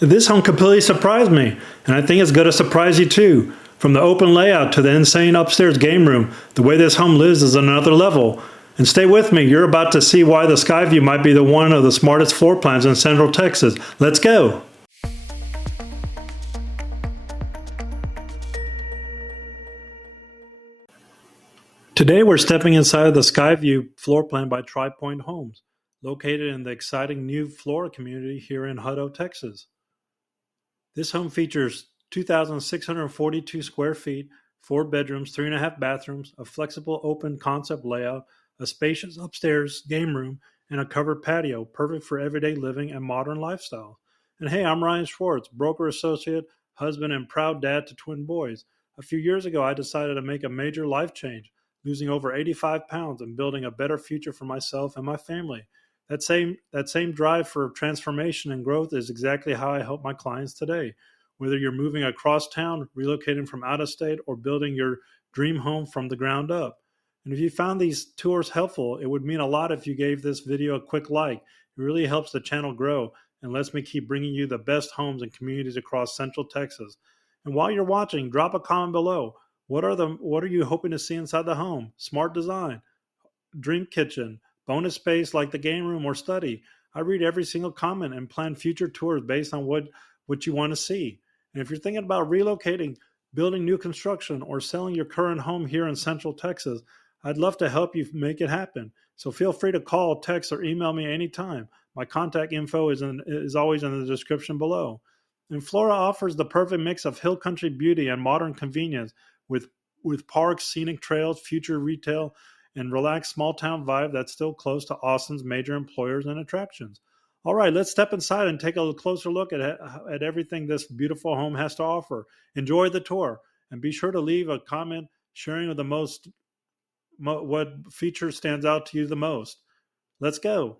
This home completely surprised me, and I think it's going to surprise you too. From the open layout to the insane upstairs game room, the way this home lives is another level. And stay with me, you're about to see why the Skyview might be one of the smartest floor plans in Central Texas. Let's go! Today we're stepping inside the Skyview floor plan by Tri Pointe Homes, located in the exciting new Flora community here in Hutto, Texas. This home features 2,642 square feet, 4 bedrooms, 3.5 bathrooms, a flexible open concept layout, a spacious upstairs game room, and a covered patio, perfect for everyday living and modern lifestyle. And hey, I'm Ryan Schwartz, broker associate, husband, and proud dad to twin boys. A few years ago, I decided to make a major life change, losing over 85 pounds and building a better future for myself and my family. That same drive for transformation and growth is exactly how I help my clients today. Whether you're moving across town, relocating from out of state, or building your dream home from the ground up. And if you found these tours helpful, it would mean a lot if you gave this video a quick like. It really helps the channel grow and lets me keep bringing you the best homes and communities across Central Texas. And while you're watching, drop a comment below. What are you hoping to see inside the home? Smart design, dream kitchen, bonus space like the game room or study. I read every single comment and plan future tours based on what you want to see. And if you're thinking about relocating, building new construction, or selling your current home here in Central Texas, I'd love to help you make it happen. So feel free to call, text, or email me anytime. My contact info is always in the description below. And Flora offers the perfect mix of hill country beauty and modern convenience with parks, scenic trails, future retail, and relaxed small town vibe that's still close to Austin's major employers and attractions. All right, let's step inside and take a closer look at everything this beautiful home has to offer. Enjoy the tour, and be sure to leave a comment sharing what feature stands out to you the most. Let's go.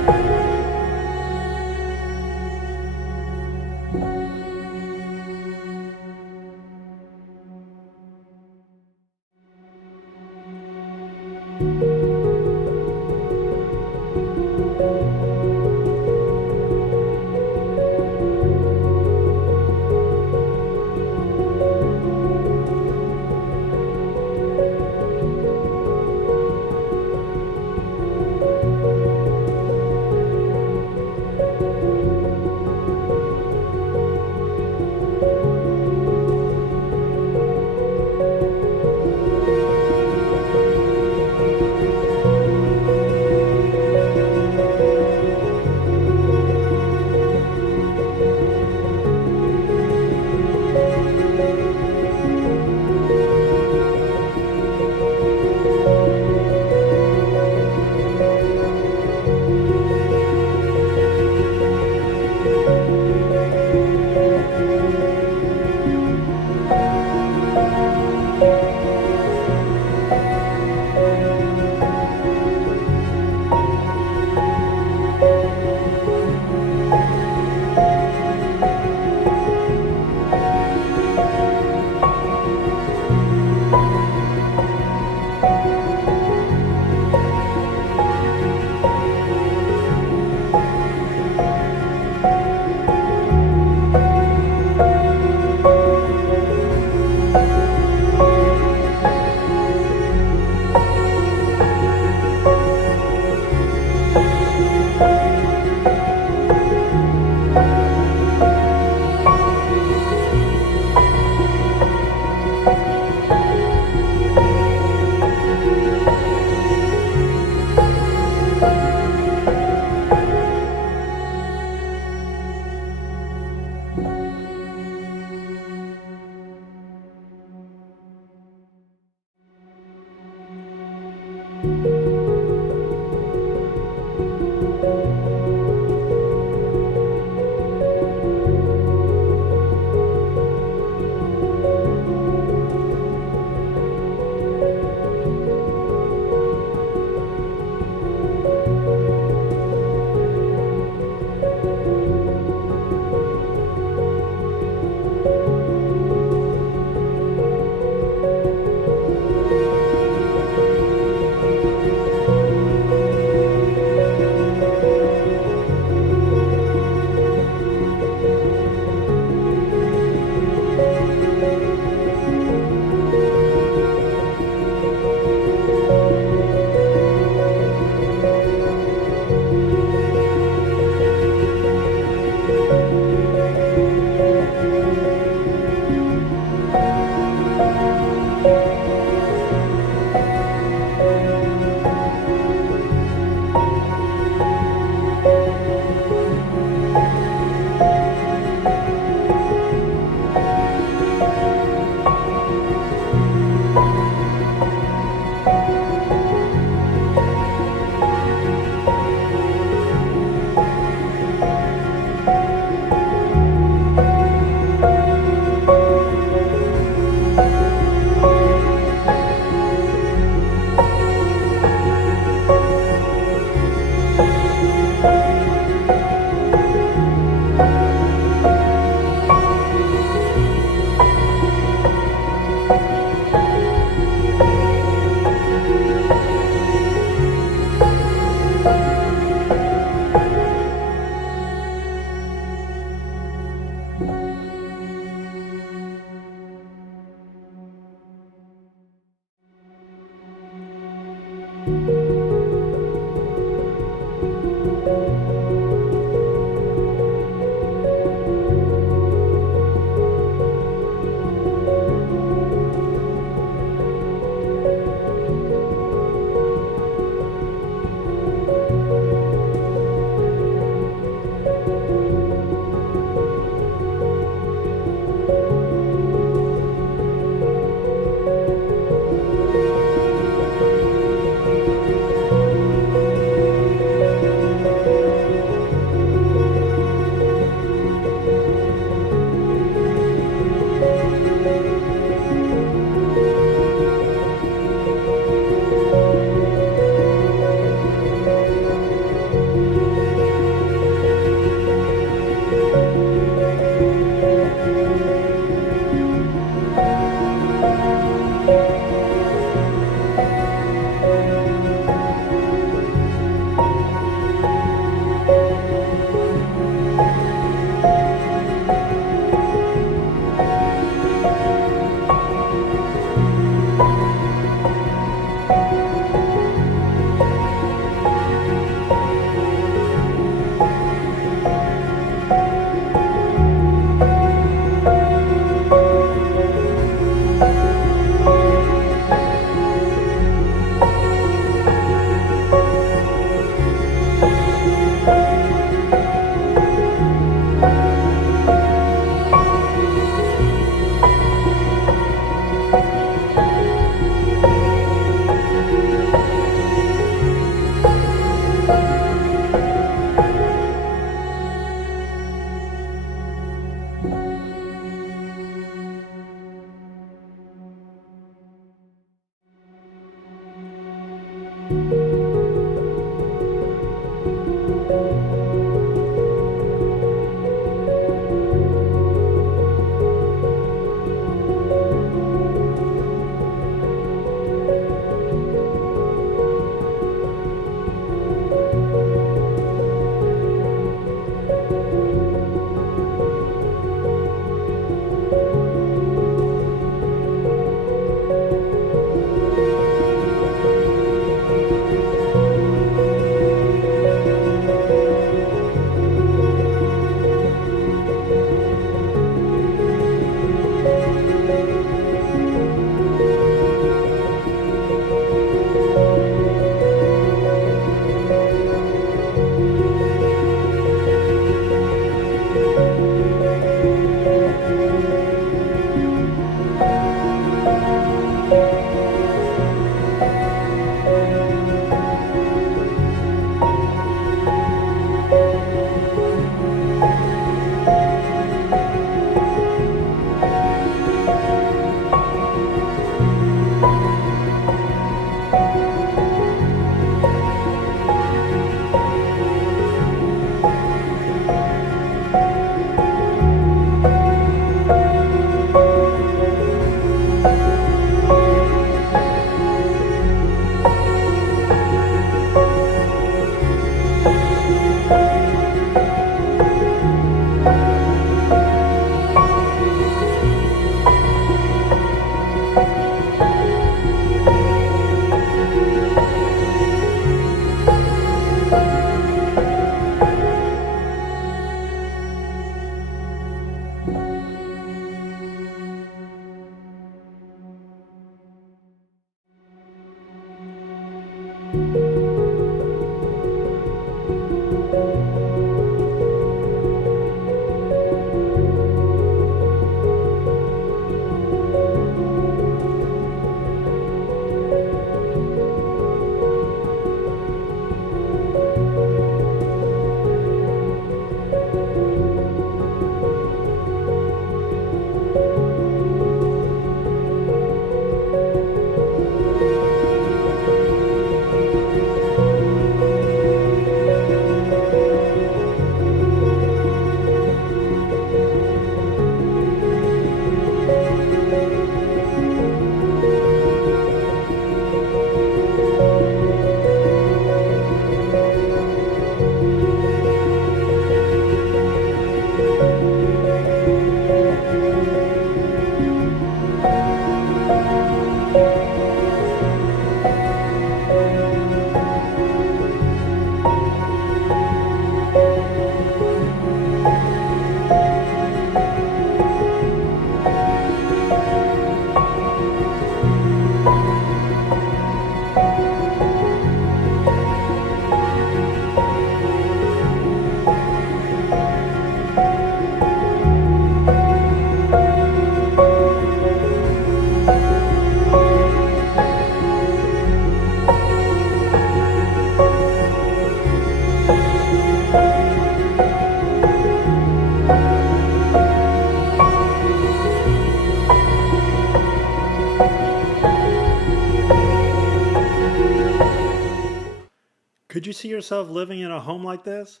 Could you see yourself living in a home like this?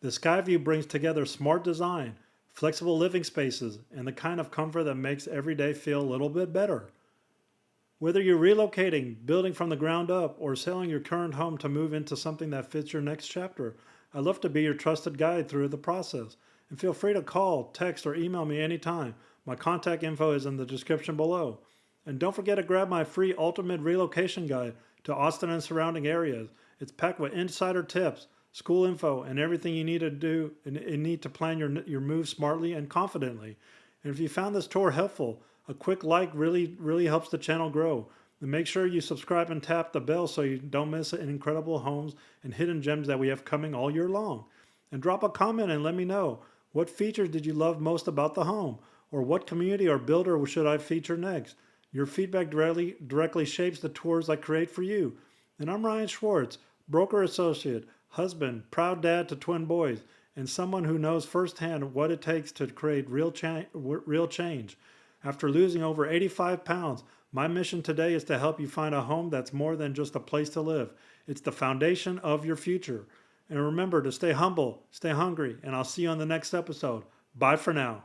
The Skyview brings together smart design, flexible living spaces, and the kind of comfort that makes every day feel a little bit better. Whether you're relocating, building from the ground up, or selling your current home to move into something that fits your next chapter, I'd love to be your trusted guide through the process. And feel free to call, text, or email me anytime. My contact info is in the description below. And don't forget to grab my free Ultimate Relocation Guide to Austin and surrounding areas. It's packed with insider tips, school info, and everything you need to do and need to plan your move smartly and confidently. And if you found this tour helpful, a quick like really helps the channel grow. And make sure you subscribe and tap the bell so you don't miss an incredible homes and hidden gems that we have coming all year long. And drop a comment and let me know, what features did you love most about the home? Or what community or builder should I feature next? Your feedback directly shapes the tours I create for you. And I'm Ryan Schwartz, broker associate, husband, proud dad to twin boys, and someone who knows firsthand what it takes to create real change. After losing over 85 pounds, my mission today is to help you find a home that's more than just a place to live. It's the foundation of your future. And remember to stay humble, stay hungry, and I'll see you on the next episode. Bye for now.